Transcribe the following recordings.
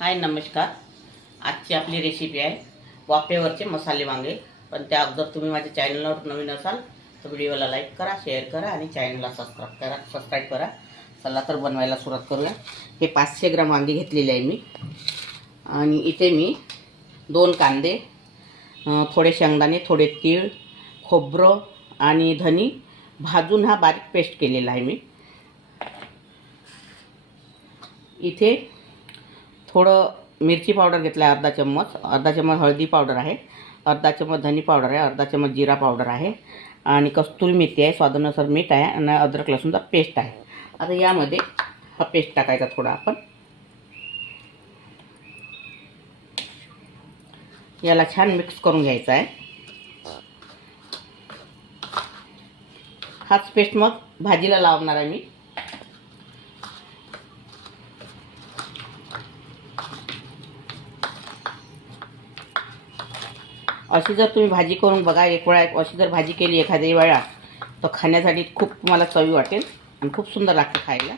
हाय नमस्कार. आजची आपली रेसिपी आहे वाफेवरचे मसाले वांगे. पण त्या अगोदर तुम्ही माझ्या चॅनलवर नवीन असाल तर व्हिडिओला लाईक करा शेअर करा आणि चॅनलला सबस्क्राईब करा सबस्क्राईब करा. चला तर बनवायला सुरुवात करूया. हे पाचशे ग्राम वांगे घेतलेले आहे मी. आणि इथे मी दोन कांदे थोडे शेंगदाणे थोडे तीळ खोबरं आणि धनी भाजून हा बारीक पेस्ट केलेला आहे मी. इथे थोडं मिरची पावडर घेतला आहे अर्धा चम्मच. अर्धा चम्मच हळदी पावडर आहे. अर्धा चम्मच धनी पावडर आहे. अर्धा चम्मच जिरा पावडर आहे. आणि कस्तुरी मेथी आहे. स्वादानुसार मीठ आहे आणि अद्रक लसूणचा पेस्ट आहे. आता यामध्ये हा पेस्ट टाकायचा थोडा आपण. याला छान मिक्स करून घ्यायचा आहे. हाच पेस्ट मग भाजीला लावणार आहे मी. अशी जर तुम्ही भाजी करून बघा एक वेळा अशी जर भाजी केली एखाद्या वेळा तर खाण्यासाठी खूप तुम्हाला चवी वाटेल आणि खूप सुंदर लागते खायला.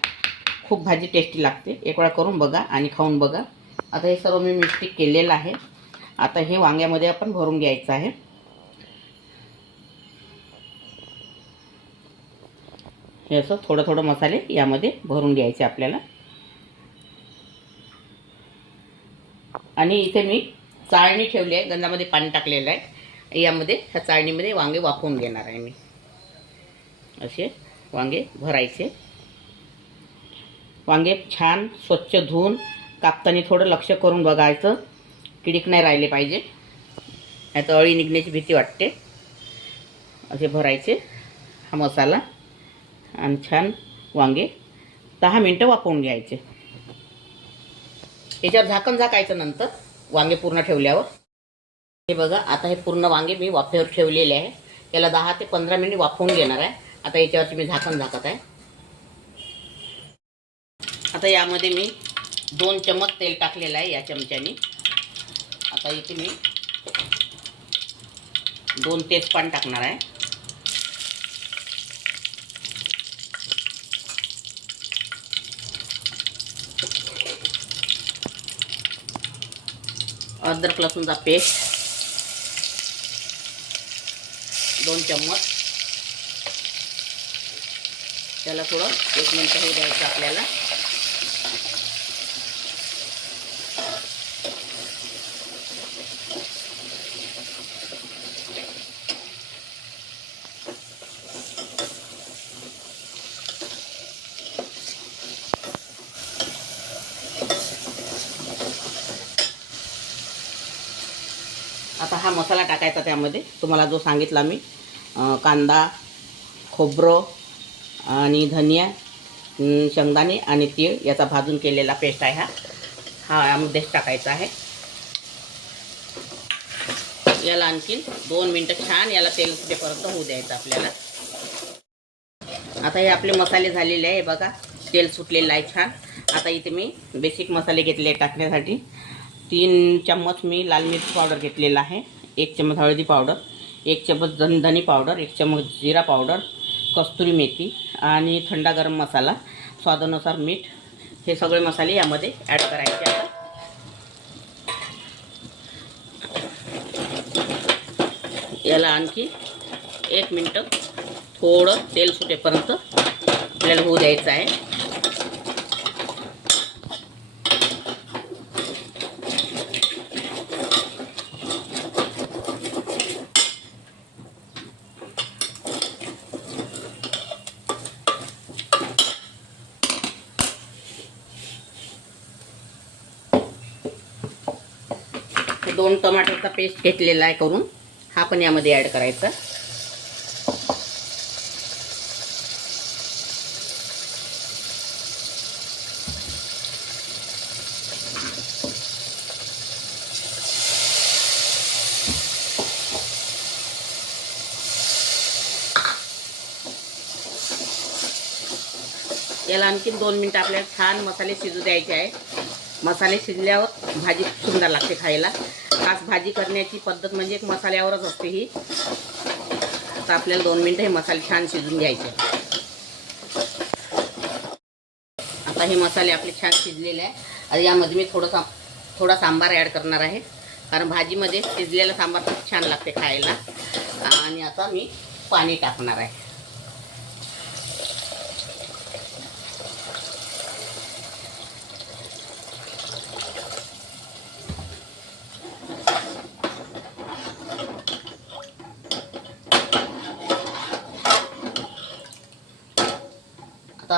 खूप भाजी टेस्टी लागते. एक वेळा करून बघा आणि खाऊन बघा. आता हे सर्व मी मिस्टेक केलेलं आहे. आता हे वांग्यामध्ये आपण भरून घ्यायचं आहे. हे असं थोडं थोडं मसाले यामध्ये भरून घ्यायचे आपल्याला. आणि इथे मी चाळणी ठेवली आहे. गंधामध्ये पाणी टाकलेलं आहे. यामध्ये ह्या चाळणीमध्ये वांगे वाफवून घेणार आहे मी. असे वांगे भरायचे. वांगे छान स्वच्छ धुवून कापताना थोडं लक्ष करून बघायचं. किडीक नाही राहिले पाहिजे. नाही अळी निघण्याची भीती वाटते. असे भरायचे हा मसाला. आणि छान वांगे दहा मिनटं वाफवून घ्यायचे. याच्यावर झाकण झाकायचं नंतर वांगे पूर्ण ठेवल्यावर. हे बघा आता हे पूर्ण वांगे मी वाफेवर ठेवलेले आहे. याला दहा ते पंधरा मिनिट वाफवून घेणार आहे. आता याच्यावरती मी झाकण झाकत आहे. आता यामध्ये मी दोन चमच तेल टाकलेलं आहे या चमच्यानी. आता इथे मी दोन तेजपान टाकणार आहे. अद्रक लसूणचा पेस्ट दोन चम्मच. त्याला थोडं एक मिनटं हे द्यायचं आपल्याला आता हा मसाला टाकायचा त्यामध्ये. तुम्हाला जो सांगितला मी कांदा खोबरं आणि धनिया शेंगदाणे आणि तीळ याचा भाजून केलेला पेस्ट आहे हा. हा यामध्येच टाकायचा आहे. याला आणखीन दोन मिनटं छान याला तेल सुटेपर्यंत होऊ द्यायचं आपल्याला. आता हे आपले मसाले झालेले आहे बघा. तेल सुटलेलं आहे छान. आता इथे मी बेसिक मसाले घेतले टाकण्यासाठी. तीन चम्मच मी लाल मिरची पावडर घेतलेला आहे. एक चम्मच हळदी पावडर एक चम्मच धनधनी पावडर एक चम्मच जिरा पावडर कस्तुरी मेथी आणि थंडा गरम मसाला स्वादानुसार मीठ. हे सगळे मसाले यामध्ये ॲड करायचे आहेत. याला आणखी एक मिनटं थोडं तेल सुटेपर्यंत आपल्याला होऊ द्यायचं आहे. हे दोन टमाटरचा पेस्ट घेतलेला आहे करून. हा पण यामध्ये ॲड करायचा. याला आणखीन दोन मिनटं आपल्याला छान मसाले शिजू द्यायचे आहे मसाले शिजल्यावर भाजी सुंदर लागते खायला. खास भाजी करण्याची पद्धत म्हणजे एक मसाल्यावरच असते ही. आता आपल्याला दोन मिनटं हे मसाले छान शिजून घ्यायचे. आता हे मसाले आपले छान शिजलेले आहे. आणि यामध्ये मी थोडंसा थोडा सांबार ॲड करणार आहे. कारण भाजीमध्ये शिजलेला सांबार खूप छान लागते खायला. आणि आता मी पाणी टाकणार आहे.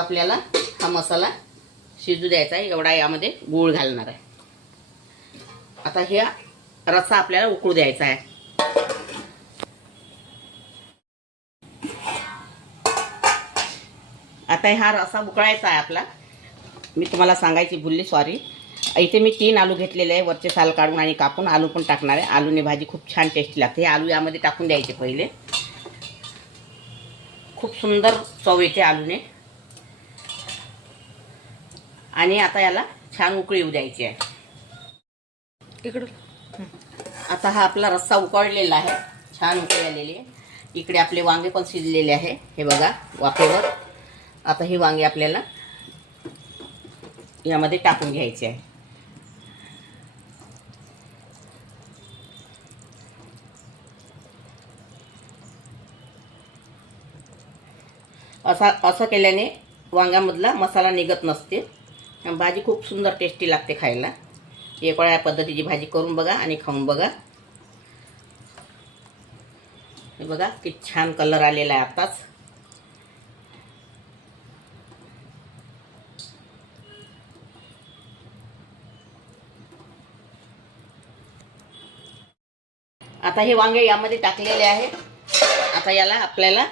आपल्याला हा मसाला शिजू द्यायचा आहे. एवढा यामध्ये गूळ घालणार आहे. आता ह्या रस्सा आपल्याला उकळू द्यायचा आहे. आता हा रस्सा उकळायचा आहे आपला. मी तुम्हाला सांगायची भुलली सॉरी इथे मी तीन आलू घेतलेले आहे. वरचे साल काढून आणि कापून आलू पण टाकणार आहे. आलूने भाजी खूप छान टेस्टी लागते. हे आलू यामध्ये टाकून द्यायचे पहिले. खूप सुंदर चव येते आलूने. आणि आता याला छान उकळी येऊ द्यायची आहे. इकडं. आता हा आपला रस्सा उकळलेला आहे. छान उकळी आलेली आहे. इकडे आपले वांगे पण शिजलेले आहे. हे बघा वाफेवर. आता ही वांगे आपल्याला यामध्ये टाकून घ्यायचे आहे. असा असं केल्याने वांग्यामधला मसाला निघत नसते भाजी खूप सुंदर टेस्टी लागते खायला. एक पद्धतीची भाजी करून बघा आणि खाऊन बघा. हे बघा किती छान कलर आलेला आहे आताच. आता हे वांगे यामध्ये टाकलेले आहे. आता याला आपल्याला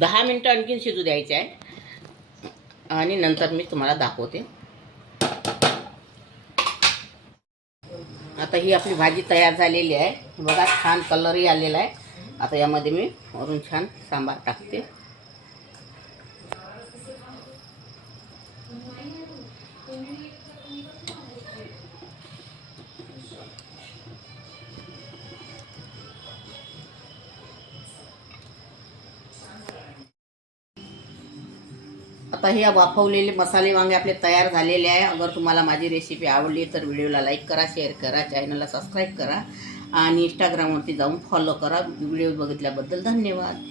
दहा मिनटं आणखीन शिजू द्यायचे आहे. आणि नंतर मी तुम्हाला दाखवते. आता ही आपली भाजी तयार झालेली आहे. बघा छान कलरही आलेला आहे. आता यामध्ये मी वरून छान सांबार टाकते. आता हे वाफवलेले मसाले वांगे आपले तयार झालेले आहे. अगर तुम्हाला माझी रेसिपी आवडली तर व्हिडिओला लाईक करा शेअर करा चॅनलला सबस्क्राईब करा आणि इंस्टाग्रामवरती जाऊन फॉलो करा. व्हिडिओ बघितल्याबद्दल धन्यवाद.